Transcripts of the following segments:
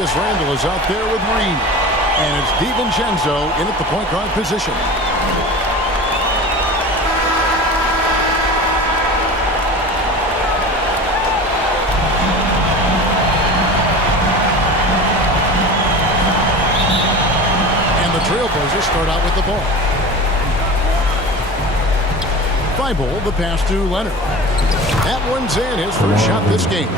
Randall is out there with Reed. And it's DiVincenzo in at the point guard position. And the Trailblazers start out with the ball. Thibault, the pass to Leonard. That one's in, his first shot this game.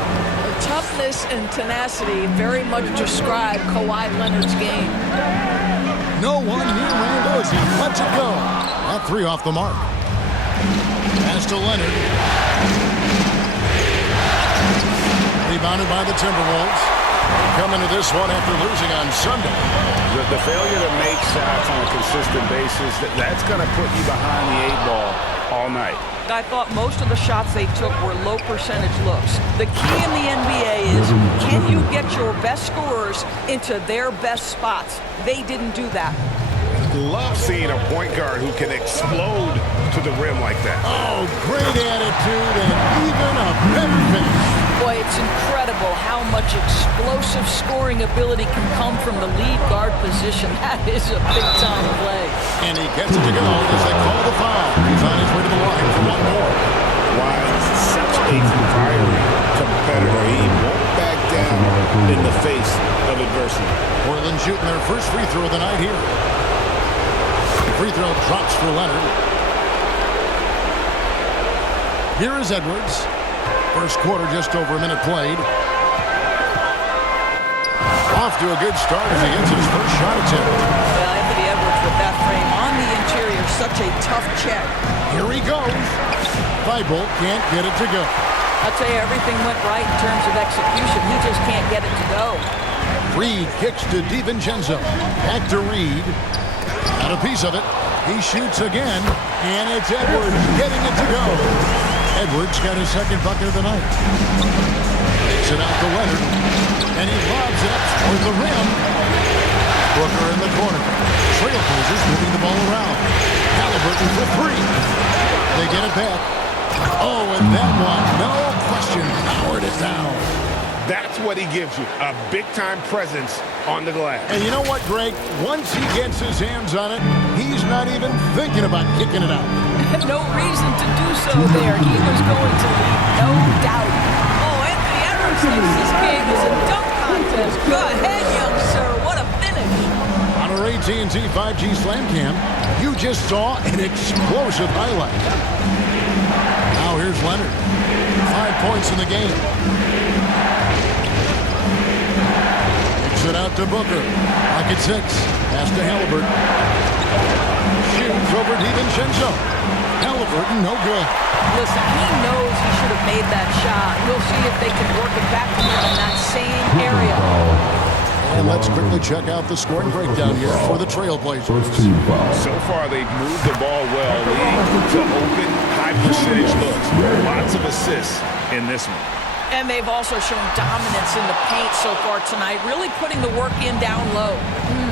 Toughness and tenacity very much describe Kawhi Leonard's game. No one near Randall as he lets it go. That three off the mark. Pass to Leonard. Rebounded by the Timberwolves. Coming to this one after losing on Sunday. The failure to make shots on a consistent basis, that's going to put you behind the 8-ball all night. I thought most of the shots they took were low percentage looks. The key in the NBA is, can you get your best scorers into their best spots? They didn't do that. Love seeing a point guard who can explode to the rim like that. Oh, great attitude and even a better finish. Boy, it's incredible how much explosive scoring ability can come from the lead guard position. That is a big-time play. And he gets it to go as they call the foul. He's on his way to the line for one more. Why is such a fiery competitor? He won't back down in the face of adversity. Portland shooting their first free throw of the night here. The free throw drops for Leonard. Here is Edwards. First quarter, just over a minute played. Off to a good start as he hits his first shot attempt. Well, Anthony Edwards with that frame on the interior, such a tough check. Here he goes. Thibault can't get it to go. I'll tell you, everything went right in terms of execution. He just can't get it to go. Reed kicks to DiVincenzo. Back to Reed. Got a piece of it. He shoots again, and it's Edwards getting it to go. Edwards got his second bucket of the night. Takes it out to Leonard, and he lobs it up toward the rim. Booker in the corner. Trailblazers moving the ball around. Halliburton for three. They get it back. Oh, and that one, no question, powered it down. That's what he gives you, a big-time presence on the glass. And you know what, Greg? Once he gets his hands on it, he's not even thinking about kicking it out. No reason to do so there. He was going to lead, no doubt. Oh, Anthony Edwards thinks this game is a dunk contest. Go ahead, young sir. What a finish. On our AT&T 5G Slam Cam, you just saw an explosive highlight. Now here's Leonard. 5 points in the game. Kicks it out to Booker. Pocket six. Pass to Halliburton. Shoots over DiVincenzo. Halliburton, no good. Listen, he knows he should have made that shot. We'll see if they can work it back to him in that same area. And let's quickly check out the scoring breakdown here for the Trailblazers. So far, they've moved the ball well, leading to open, high-percentage looks. Lots of assists in this one. And they've also shown dominance in the paint so far tonight, really putting the work in down low.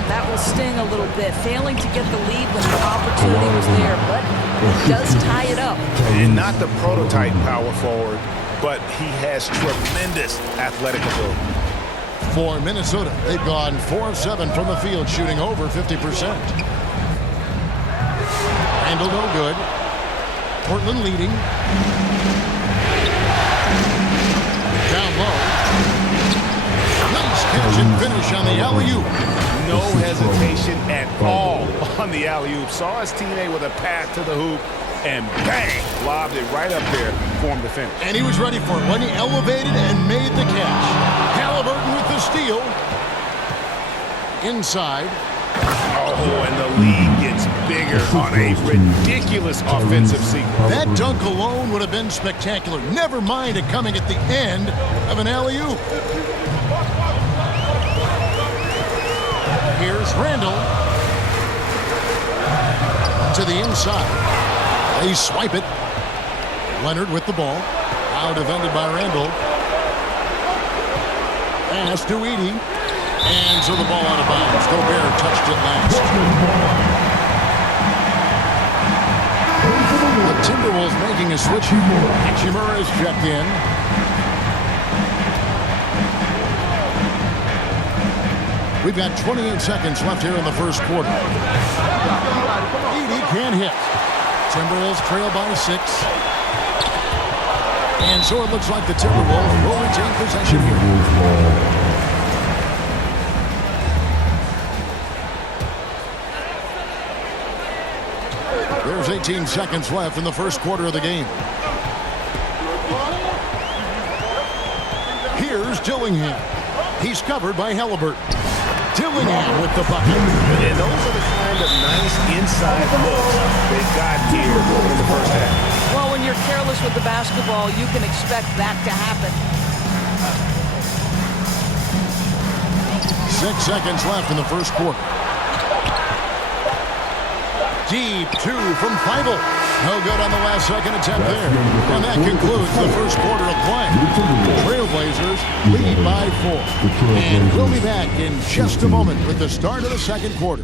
That will sting a little bit, failing to get the lead when the opportunity was there, but it does tie it up. Not the prototype power forward, but he has tremendous athletic ability. For Minnesota, they've gone 4 of 7 from the field, shooting over 50%. Randall no good. Portland leading. Down low. Nice catch and finish on the alley-oop. No hesitation at all on the alley-oop. Saw his teammate with a pass to the hoop, and bang, lobbed it right up there for him to finish. And he was ready for it when he elevated and made the catch. Halliburton with the steal. Inside. Oh, and the lead gets bigger on a ridiculous offensive sequence. That dunk alone would have been spectacular. Never mind it coming at the end of an alley-oop. Here's Randall. To the inside. They swipe it. Leonard with the ball. Now defended by Randall. Pass to Edey. And so the ball out of bounds. Gobert touched it last. The Timberwolves making a switch. Hachimura is checked in. We've got 28 seconds left here in the first quarter. Edey can't hit. Timberwolves trail by 6. And so it looks like the Timberwolves will retain possession here. There's 18 seconds left in the first quarter of the game. Here's Dillingham. He's covered by Halliburton. Dillingham with the bucket. And those are the kind of nice inside looks they got here in the first half. Well, when you're careless with the basketball, you can expect that to happen. 6 seconds left in the first quarter. Deep 2 from Feibel. No good on the last second attempt there. And that concludes the first quarter of play. Trailblazers lead by 4. And we'll be back in just a moment with the start of the second quarter.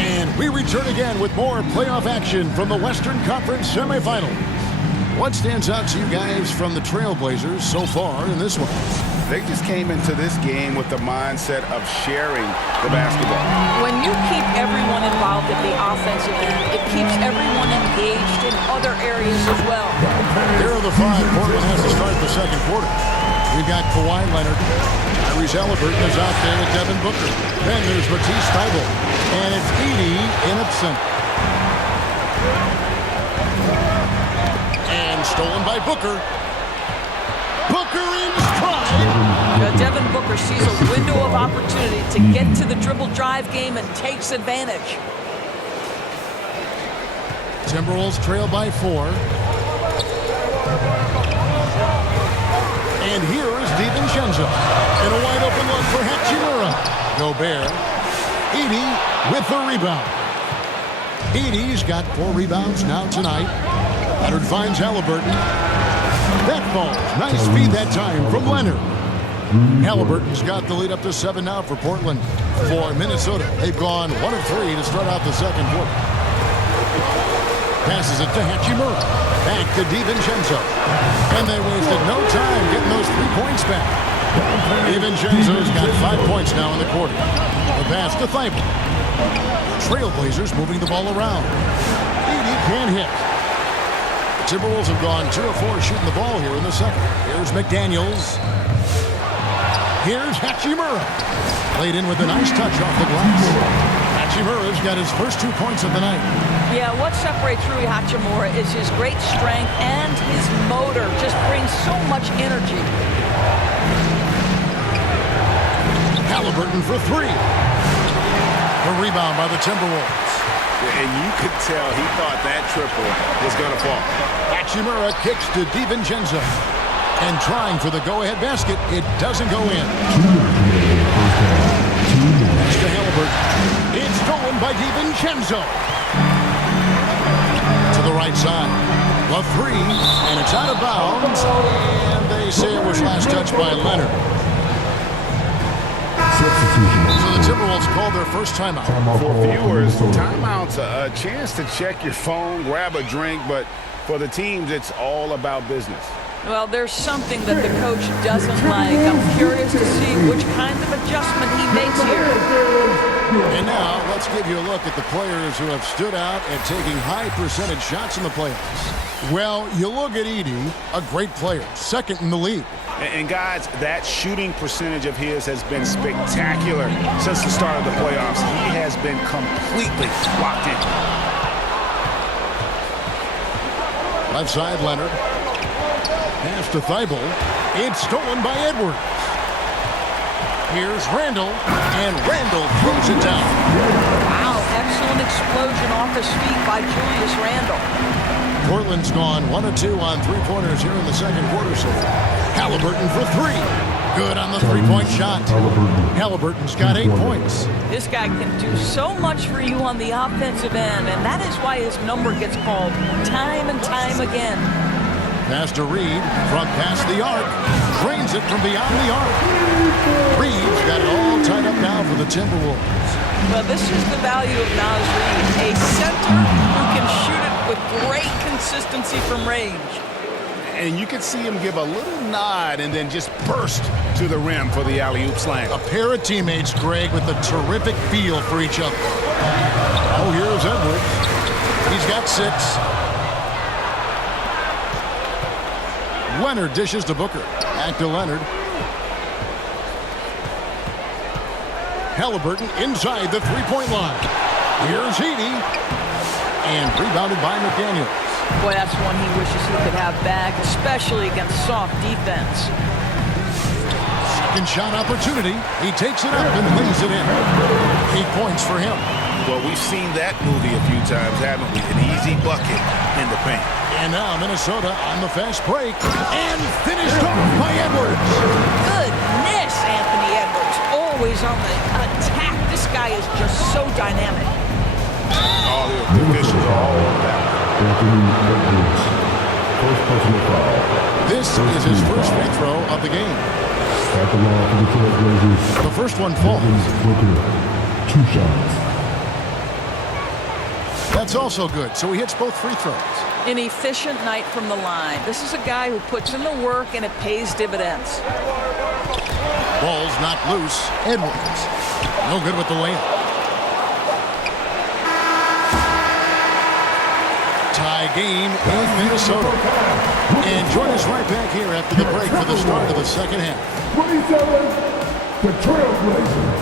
And we return again with more playoff action from the Western Conference semifinals. What stands out to you guys from the Trailblazers so far in this one? They just came into this game with the mindset of sharing the basketball. When you keep everyone involved at the offensive end, it keeps everyone engaged in other areas as well. Here are the 5 Portland has to start the second quarter. We've got Kawhi Leonard. Tyrese Halliburton is out there with Devin Booker. Then there's Matisse Thybulle. And it's Edey in at center. And stolen by Booker. Booker in stride. Devin Booker sees a window of opportunity to get to the dribble drive game and takes advantage. Timberwolves trail by 4. And here is DiVincenzo. And a wide open look for Hachimura. Gobert. Edey with the rebound. Edey's got 4 rebounds now tonight. Leonard finds Halliburton. That falls. Nice feed that time from Leonard. Halliburton's got the lead up to 7 now for Portland. For Minnesota, they've gone 1 of 3 to start out the second quarter. Passes it to Hachimura. Back to DiVincenzo. And they wasted no time getting those 3 points back. DiVincenzo's got 5 points now in the quarter. The pass to Thybulle. Trailblazers moving the ball around. Edey can't hit. Timberwolves have gone 2 of 4 shooting the ball here in the second. Here's McDaniels. Here's Hachimura. Played in with a nice touch off the glass. Hachimura's got his first 2 points of the night. Yeah, what separates Rui Hachimura is his great strength and his motor. Just brings so much energy. Halliburton for 3. The rebound by the Timberwolves. And you could tell he thought that triple was going to fall. Hachimura kicks to DiVincenzo. And trying for the go-ahead basket, it doesn't go in. Pass to Halliburton. It's stolen by DiVincenzo. To the right side. The 3, and it's out of bounds. And they say it was last touched by Leonard. So the Timberwolves called their first timeout. For viewers, timeout's a chance to check your phone, grab a drink, but for the teams, it's all about business. Well, there's something that the coach doesn't like. I'm curious to see which kind of adjustment he makes here. And now, let's give you a look at the players who have stood out at taking high percentage shots in the playoffs. Well, you look at Edey, a great player, second in the league. And guys, that shooting percentage of his has been spectacular since the start of the playoffs. He has been completely locked in. Left side, Leonard. Pass to Thybulle. It's stolen by Edwards. Here's Randall, and Randall throws it down. Wow, excellent explosion off his feet by Julius Randle. Portland's gone 1 of 2 on 3-pointers here in the second quarter so far. Halliburton for 3. Good on the 3-point shot. Halliburton's got 8 points. This guy can do so much for you on the offensive end, and that is why his number gets called time and time again. Pass to Reed, front past the arc, drains it from beyond the arc. Reed's got it all tied up now for the Timberwolves. Well, this is the value of Naz Reid, a center who can shoot it with great consistency from range. And you can see him give a little nod and then just burst to the rim for the alley-oop slam. A pair of teammates, Greg, with a terrific feel for each other. Oh, here's Edwards. He's got 6. Leonard dishes to Booker. Back to Leonard. Halliburton inside the three-point line. Here's Heaney. And rebounded by McDaniels. Boy, that's one he wishes he could have back, especially against soft defense. Second shot opportunity. He takes it up and lays it in. 8 points for him. Well, we've seen that movie a few times, haven't we? An easy bucket in the paint. And now Minnesota on the fast break. And finished off by Edwards. Goodness, Anthony Edwards. Always on the attack. This guy is just so dynamic. All the officials are all over that. Anthony Edwards. First personal foul. This is his first free throw of the game. At the line for the Trailblazers. The first one falls. Booker. 2 shots. That's also good, so he hits both free throws. An efficient night from the line. This is a guy who puts in the work and it pays dividends. Ball's knocked loose. Edwards. No good with the layup. Tie game in Minnesota. And join us right back here after the break for the start of the second half. 27. The Trailblazers.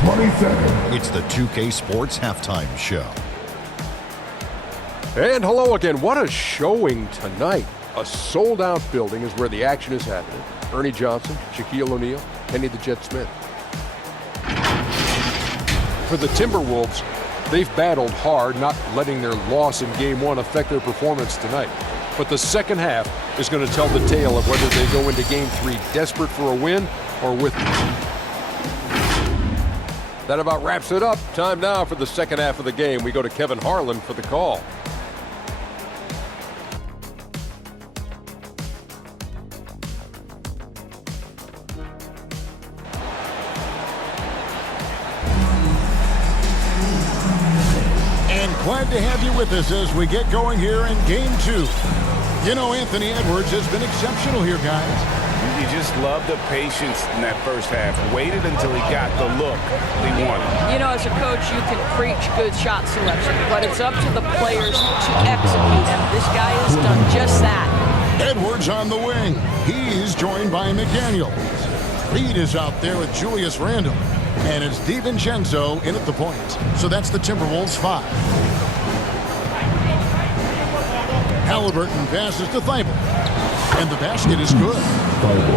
27. It's the 2K Sports Halftime Show. And hello again. What a showing tonight. A sold-out building is where the action is happening. Ernie Johnson, Shaquille O'Neal, Kenny the Jet Smith. For the Timberwolves, they've battled hard, not letting their loss in Game 1 affect their performance tonight. But the second half is going to tell the tale of whether they go into Game 3 desperate for a win or with. That about wraps it up. Time now for the second half of the game. We go to Kevin Harlan for the call. Glad to have you with us as we get going here in Game 2. You know, Anthony Edwards has been exceptional here, guys. You just love the patience in that first half. Waited until he got the look he wanted. You know, as a coach, you can preach good shot selection, but it's up to the players to execute, and this guy has done just that. Edwards on the wing. He's joined by McDaniels. Reed is out there with Julius Randle. And it's DiVincenzo in at the point. So that's the Timberwolves 5. Halliburton passes to Thibault. And the basket is good.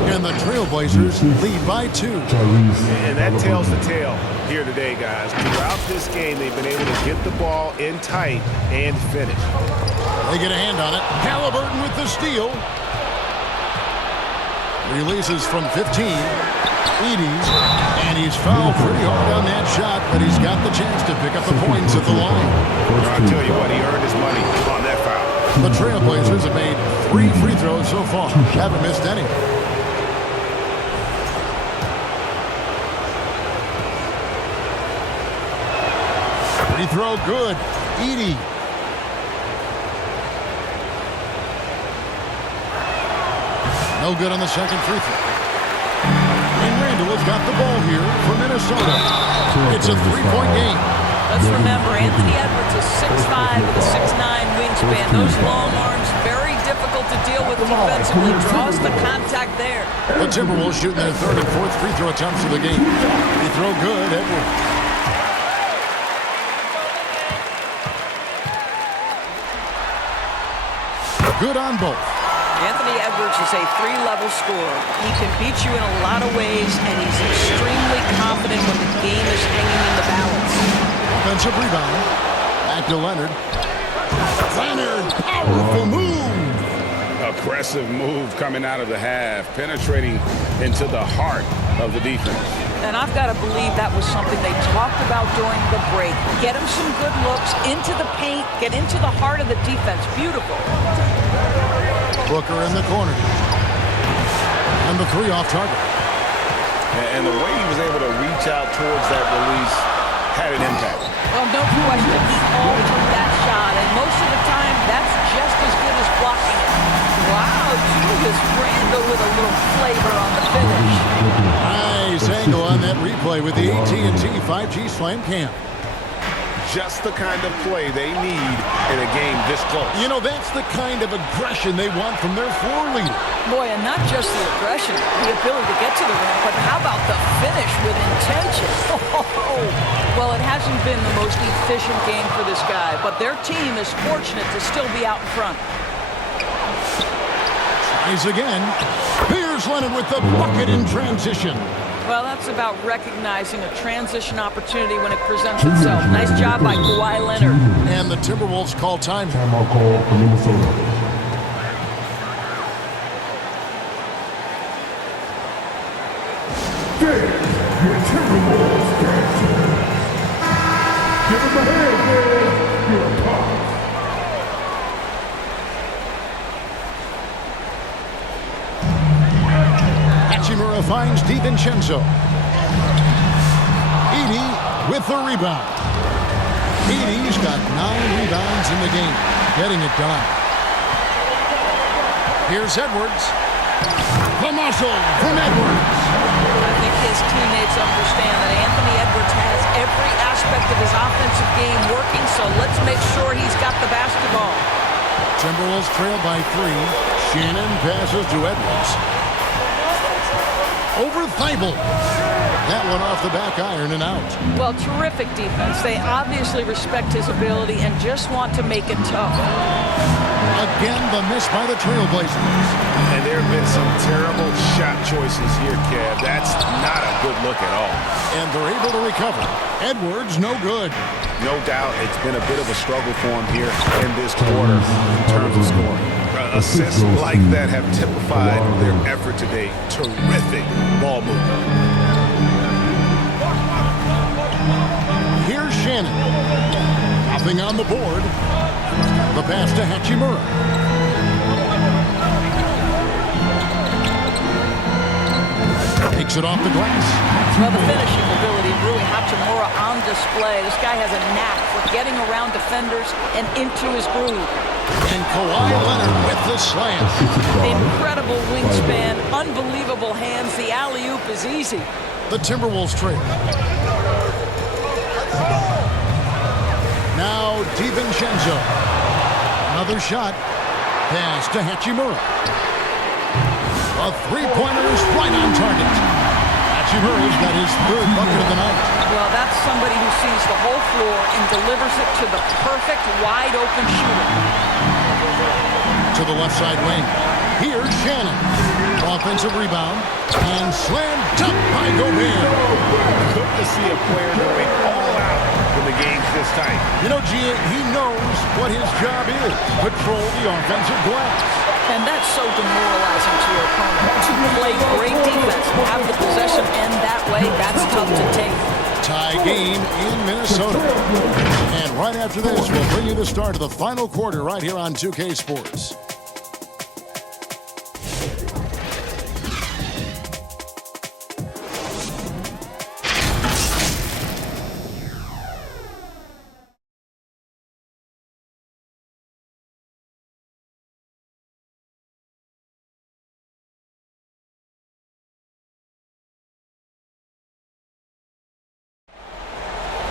And the Trailblazers lead by 2. And that tells the tale here today, guys. Throughout this game, they've been able to get the ball in tight and finish. They get a hand on it. Halliburton with the steal. Releases from 15. Edie, and he's fouled pretty hard on that shot, but he's got the chance to pick up the points at the line. I'll tell you what, he earned his money on that foul. The Trailblazers have made 3 free throws so far. Haven't missed any. Free throw good. Edie. No good on the second free throw. Has got the ball here for Minnesota. It's a 3-point game. Let's remember, Anthony Edwards is 6'5" with a 6'9" wingspan. Those long arms, very difficult to deal with defensively. Draws the contact there. The Timberwolves shooting their 3rd and 4th free throw attempts of the game. Free throw good, Edwards. Good on both. Anthony Edwards is a 3-level scorer. He can beat you in a lot of ways, and he's extremely confident when the game is hanging in the balance. Offensive rebound. Back to Leonard. Leonard, powerful move. Aggressive move coming out of the half, penetrating into the heart of the defense. And I've got to believe that was something they talked about during the break. Get him some good looks into the paint, get into the heart of the defense. Beautiful. Booker in the corner. And the 3 off target. And the way he was able to reach out towards that release had an impact. Well, no question. He altered that shot, and most of the time, that's just as good as blocking it. Wow, Rd.2 is Randall with a little flavor on the finish. Nice angle on that replay with the AT&T 5G Slam Cam. Just the kind of play they need in a game this close. You know, that's the kind of aggression they want from their floor leader. Boy, and not just the aggression, the ability to get to the rim, but how about the finish with intention? Well, it hasn't been the most efficient game for this guy, but their team is fortunate to still be out in front. Tries again. Here's Leonard with the bucket in transition. Well, that's about recognizing a transition opportunity when it presents itself. Nice job by Kawhi Leonard. And the Timberwolves call time. Timeout call for Minnesota. Your Timberwolves dancers. Give him a hand, man. You're a pop. Hachimura finds DiVincenzo. Edey with the rebound. Edey's got 9 rebounds in the game, getting it done. Here's Edwards. The muscle from Edwards. I think his teammates understand that Anthony Edwards has every aspect of his offensive game working, so let's make sure he's got the basketball. Timberwolves trail by 3. Shannon passes to Edwards. Over Thibault. That one off the back iron and out. Well, terrific defense. They obviously respect his ability and just want to make it tough. Again, the miss by the Trailblazers. And there have been some terrible shot choices here, Kev. That's not a good look at all. And they're able to recover. Edwards, no good. No doubt it's been a bit of a struggle for him here in this quarter in terms of scoring. Assists like that have typified their effort today. Terrific ball movement. Here's Shannon. Nothing on the board. The pass to Hachimura. Takes it off the glass. Well, the finishing ability of Rui Hachimura on display. This guy has a knack for getting around defenders and into his groove. And Kawhi Leonard with the slam. Incredible wingspan, unbelievable hands. The alley-oop is easy. The Timberwolves trail. Now DiVincenzo. Another shot. Pass to Hachimura. A three-pointer is right on target. Hachimura's got his 3rd bucket of the night. Well, that's somebody who sees the whole floor and delivers it to the perfect wide-open shooter. To the left side wing. Here's Shannon. Offensive rebound. And slammed up by Gobert. Good to see a player going all out when the game's this tight. You know, G.A., he knows what his job is. Control the offensive glass. And that's so demoralizing to your opponent. To play great defense, have the possession end that way, that's tough to take. Tie game in Minnesota. And right after this, we'll bring you the start of the final quarter right here on 2K Sports.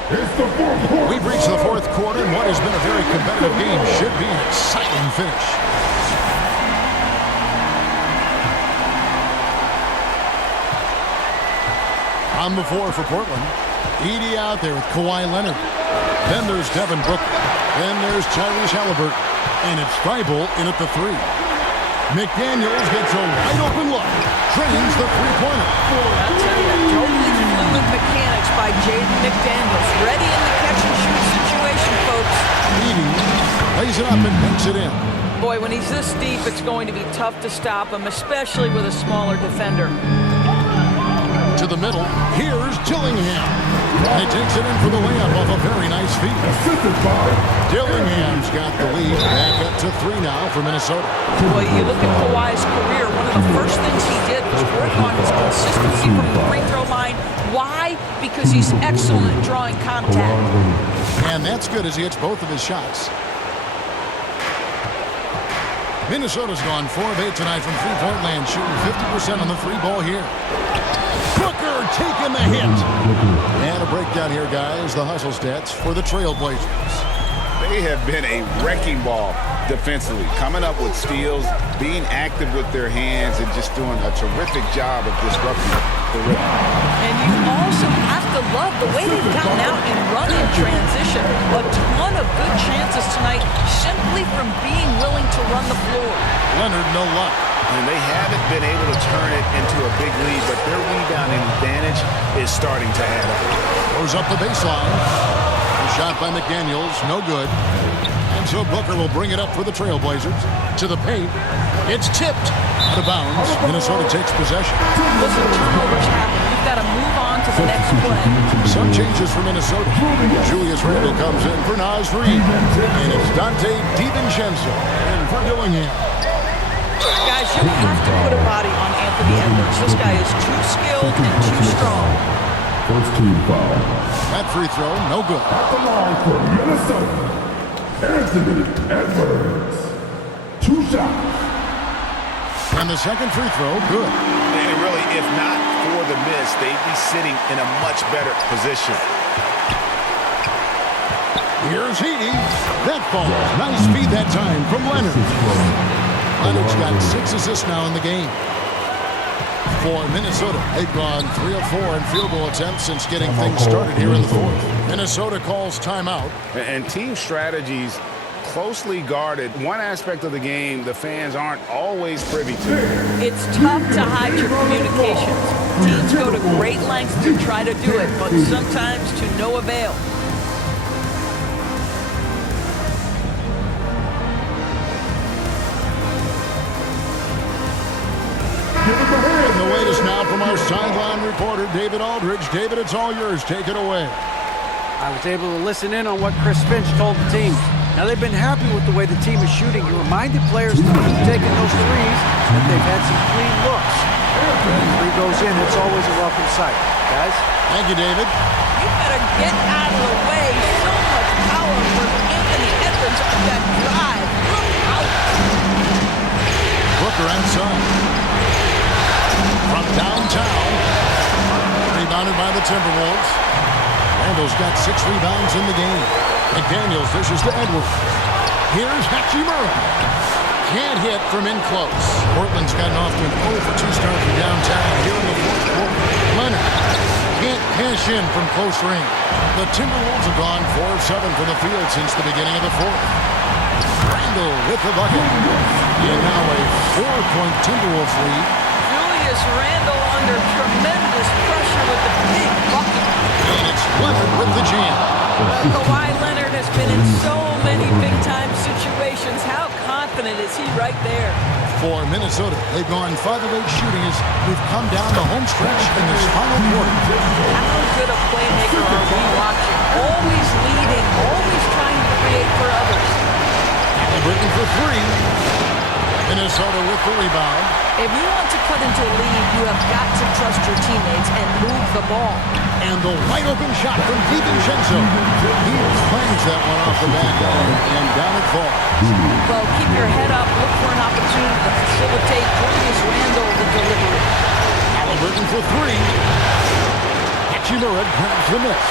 We've reached the 4th quarter, and what has been a very competitive game should be an exciting finish. On the floor for Portland. Edey out there with Kawhi Leonard. Then there's Devin Booker. Then there's Tyrese Halliburton. And it's Thibault in at the 3. McDaniels gets a wide open look. Drains the three-pointer. I'll tell you, totally fluid mechanics by Jaden McDaniels. Ready in the catch-and-shoot situation, folks. Edey lays it up and makes it in. Boy, when he's this deep, it's going to be tough to stop him, especially with a smaller defender. To the middle, here's Dillingham. And he takes it in for the layup off a very nice feed. Dillingham's got the lead. Back up to 3 now for Minnesota. Well, you look at Kawhi's career, one of the first things he did was work on his consistency from the free throw line. Why? Because he's excellent at drawing contact. And that's good as he hits both of his shots. Minnesota's gone 4 of 8 tonight from three-point land, shooting 50% on the three ball here. Booker taking the hit. And a breakdown here, guys. The hustle stats for the Trailblazers. They have been a wrecking ball defensively, coming up with steals, being active with their hands, and just doing a terrific job of disrupting the rhythm. And you also have to love the way they've gotten out and run in transition. A ton of good chances tonight simply from being willing to run the floor. Leonard, no luck. And they haven't been able to turn it into a big lead, but their rebounding advantage is starting to add up. Goes up the baseline. A shot by McDaniels, no good. And so Booker will bring it up for the Trailblazers. To the paint. It's tipped. Out of bounds. Minnesota takes possession. Listen, turnovers happen. You've got to move on to the next play. Some changes for Minnesota. Julius Randle comes in for Naz Reid. And it's Dante DiVincenzo in for Dillingham. Guys, you have to put a body on Anthony Edwards. This guy is too skilled and too strong. First team foul. That free throw, no good. At the line for Minnesota, Anthony Edwards. 2 shots. And the second free throw, good. And really, if not for the miss, they'd be sitting in a much better position. Here's Heaney. That falls. Nice feed that time from Leonard. Leonard's got 6 assists now in the game. For Minnesota, they've gone 3 of 4 in field goal attempts since getting things started here in the fourth. Minnesota calls timeout. And team strategies closely guarded. One aspect of the game the fans aren't always privy to. It's tough to hide your communications. Teams go to great lengths to try to do it, but sometimes to no avail. And the latest now from our sideline reporter, David Aldridge. David, it's all yours. Take it away. I was able to listen in on what Chris Finch told the team. Now, they've been happy with the way the team is shooting. He reminded players to keep taking those threes, that they've had some clean looks. When the three goes in, it's always a welcome sight. Guys? Thank you, David. You better get out of the way. So much power for Anthony Edwards on that drive. Look out. Booker inside. From downtown. Rebounded by the Timberwolves. Randall's got 6 rebounds in the game. McDaniels dishes to Edwards. Here's Hachimura. Can't hit from in close. Portland's gotten off to an 0 for 2 start from downtown here in the fourth quarter. Leonard can't cash in from close range. The Timberwolves have gone 4 of 7 from the field since the beginning of the fourth. Randall with the bucket. And now a 4-point Timberwolves lead. Julius Randle under tremendous pressure with the big bucket. And it's Leonard with the jam. Kawhi Leonard has been in so many big-time situations. How confident is he right there? For Minnesota, they've gone 5 of 8 shooting as we've come down the home stretch in this final quarter. How good a playmaker are we watching? Always leading, always trying to create for others. Halliburton for 3. Minnesota with the rebound. If you want to cut into a lead, you have got to trust your teammates and move the ball. And the wide open shot from DiVincenzo. He claims that one off the back end, and down it falls. Well, keep your head up. Look for an opportunity to facilitate Julius Randle the delivery. Halliburton for 3. Hachimura grabs the miss.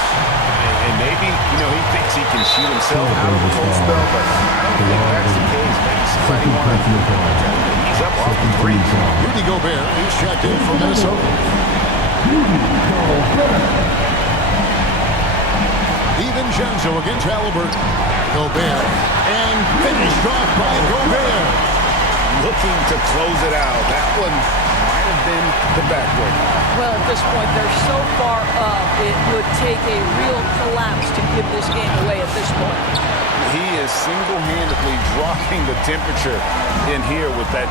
And maybe, he thinks he can shoot himself out of the cold spell, but I don't think that's the case. Maybe somebody want to ease up off the 3. Rudy Gobert is checked in for Minnesota. DiVincenzo against Halliburton. Gobert. And finished off by Gobert. Looking to close it out. That one might have been the backbreaker. Well, at this point, they're so far up, it would take a real collapse to give this game away at this point. He is single-handedly dropping the temperature in here with that.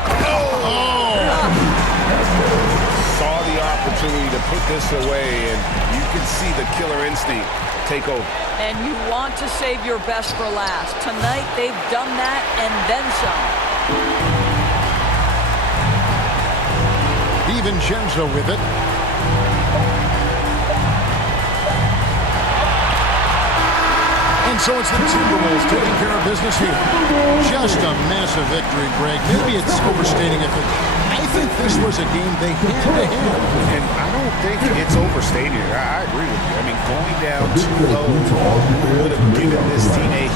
Saw the opportunity to put this away, and you can see the killer instinct take over. And you want to save your best for last. Tonight, they've done that and then some. DiVincenzo with it. And And so it's the Timberwolves taking care of business here. Just a massive victory, Greg. Maybe it's overstating it, but I think this was a game they had to have. And I don't think it's overstated. I agree with you. I mean, going down 2-0 would have given this team a